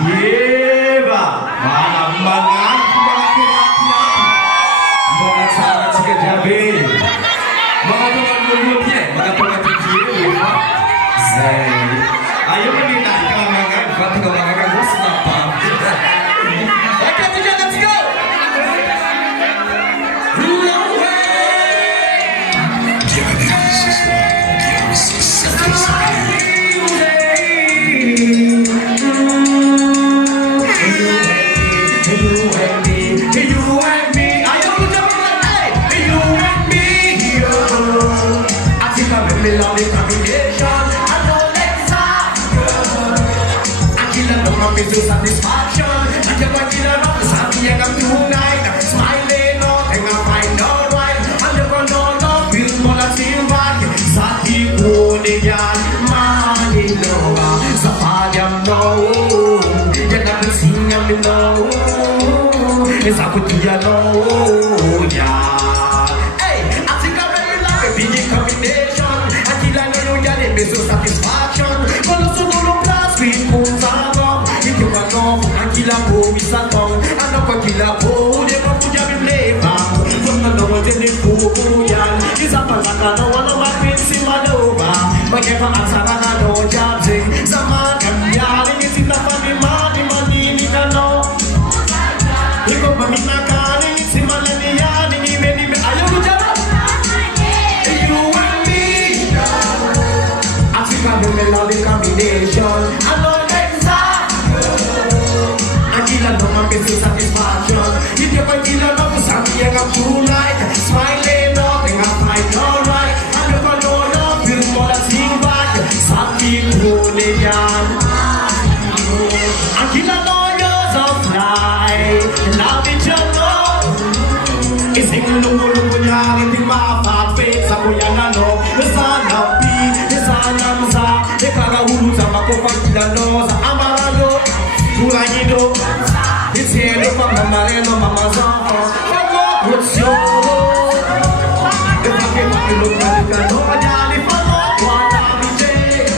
Yeba, mangat mga sama chika jabe, mga tumagulo niya, mga tumagulo niya. Say, ayaw mo din tayo mga ba't ka mga gagawin na pa? Okay, teacher, let's go! Satisfaction, and you're working around the happy and I'm tonight. Smiling, no, and I'm fine, alright. And you're going to feel more like silver. Sati Kuniyan, Manilova, Sapayam, no. You're not the singer, no. It's a good year, no. Yeah. Hey, I think I really like a big combination. I feel like I know you're the best satisfaction. But also, no plus, we pull some. Kila po misatong ano pa kila po di pa po jabi pleba from the lower than the yan isa pa sa kanawa na mapinsi maloba magkaiba ang sarana no jabsing sa mga kamyari ni sila pa ni manini ka no ikaw ba minakanin si malaniyan ni meni ayaw mo dyan you and me at si kami melodic combination ano satisfaction. If you're going to love something, I'm tonight. Smiling up, and I'm fine, alright. I'm never know love, feel more than sing back. Something holding on. I'm killing all yours of life. Love each other. It's a little young, it's my face. I'm going to know. The sun of me, the sun of Za. The Karahu, Zamakopa, I'm a Uranido. It's here from the Marino, Mama's office. What's your if I can look at it, I know I got it for what I'm saying.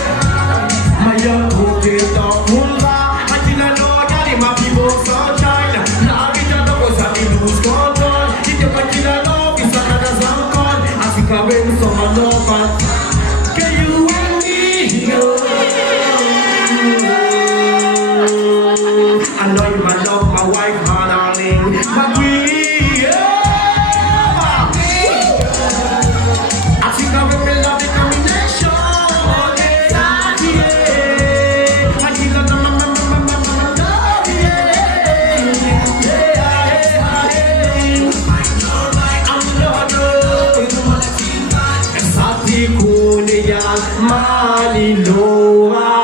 My young cookie, the Mula, I didn't know I got it, my people, sunshine. Now I don't know what I lose control. If you want to know, it's another song called. I think I'm ready for my love. Can you and me go? I know you might love my wife, my darling, but we, I think I will love the combination. I feel like I'm Sati Kuniyan, Manilova.